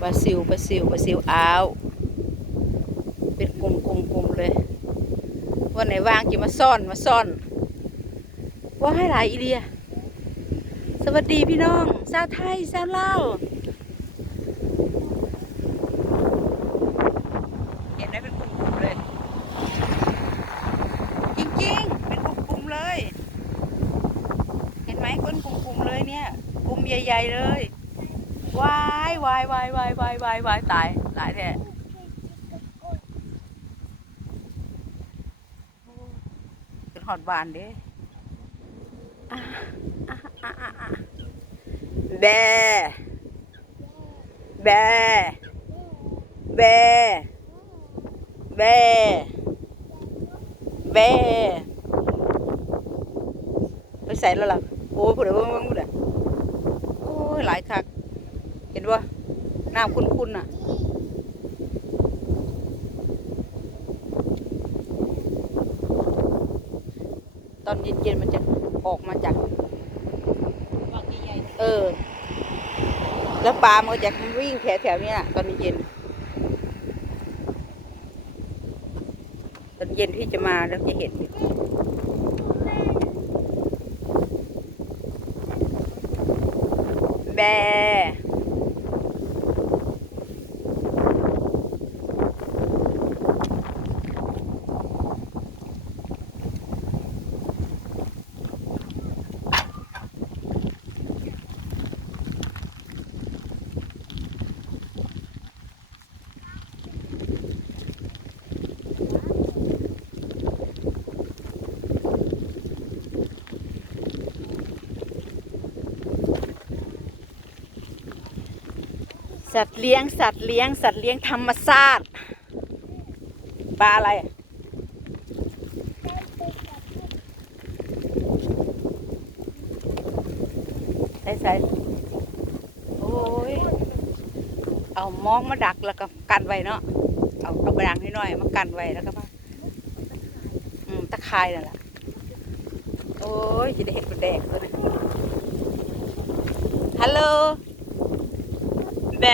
ปลาซิวปลาซิวปลาซิวอ้าวเป็นกลุ่มกลุ่มกลุ่มเลยวันไหนว่างจะมาซ่อนมาซ่อนว่าให้หลายอีเดียสวัสดีพี่น้องชาวไทยชาวลาวเห็นไหมเป็นกลุ่มๆเลย จริงๆ เป็นกลุ่มๆเลย เห็นไหมเป็นกลุ่มๆเลยเนี่ยกลุ่มใหญ่ ๆเลย วายวายวายวายวายวายวายตายหลายแท้เป็นหอดบานเด้อะอะอะอ่แบแบแบแบแบไปใส่แล้วล่ะโอ้ยผู้ใดเบิ่งเบิ่งผู้ใดโอ้ยหลายคัก เห็นว่าน้ำคุ้นๆน่ะตอนเย็นๆมันจะออกมาจากวางใหญ่เออ แล้วปลามันก็จะวิ่งแถวๆเนี้ยน่ะ ตอนเย็นตอนเย็นที่จะมาแล้วจะเห็นอยู่แบ สัตว์เลี้ยงสัตว์เลี้ยงสัตว์เลี้ยงธรรมชาติปลาอะไร ใส่ใส่โอ้ย เอามองมาดักแล้วก็กันไว้เนาะ เอาเอากระดังให้หน่อยมากันไว้แล้วก็มาอืมตะคายนั่นแหละโอ้ยจะได้เห็ดกระแดกเลยฮัลโหล แบ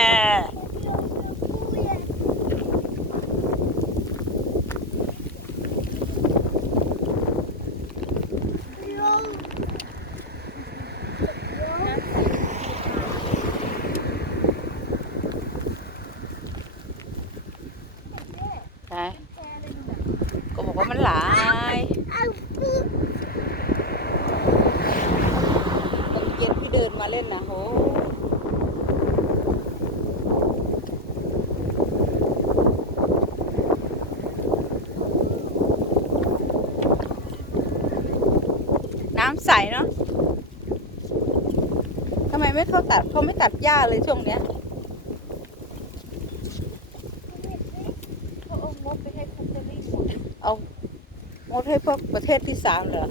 ใช่ก็บอกว่ามันหลายตอนเย็นพี่เดินมาเล่นนะโห น้ำใสเนาะทำ ไม่เขาตัดเขาไม่ตัดหญ้าเลยช่วงเนี้ยเขาเอางบไปให้พัตเตอรี่หมดเอางดให้พวกประเทศที่สามเหรอ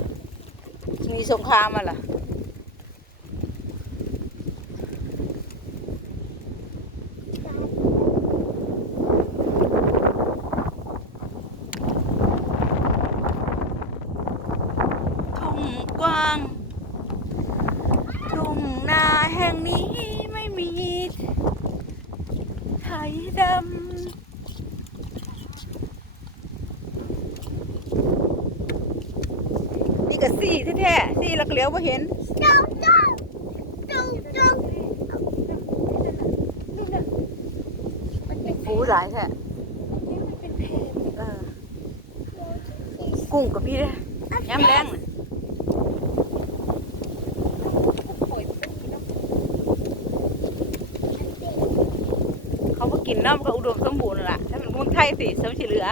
มีสงครามมาล่ะ ทุ่งกว้าง ทุ่งนาแห่งนี้ไม่มีไถดำ นี่ก็สี่ แท้ๆสี่แล้วก็เหลียวมาเห็นปูหลายแท้กุ้งกับพี่เลยย้ำแรงน่ะปล่อยปุ้งเขาก็กินน้ำก็อุดมสมบูรณ์ล่ะถ้าเป็นเมืองไทยสิสมชิเหลือ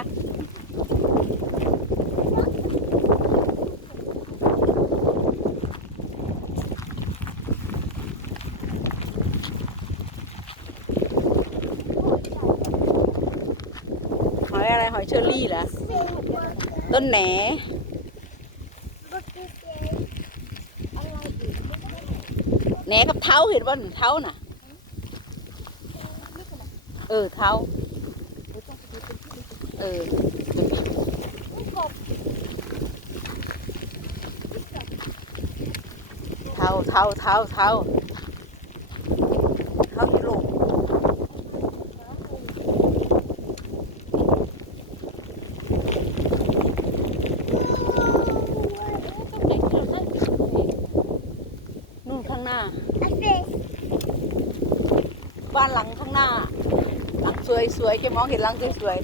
หอยอะไร หอย เชอรี่เหรอ ต้นแหนแหนกับเท้าเห็นว่าเท้าน่ะ เออเท้า เออเท้าเท้าเท้าเท้าเท้าที่ลูก ข้างหน้า A fish. บ้านหลังข้างหน้า หลัง สวยๆจะมองเห็นหลังสวยสวย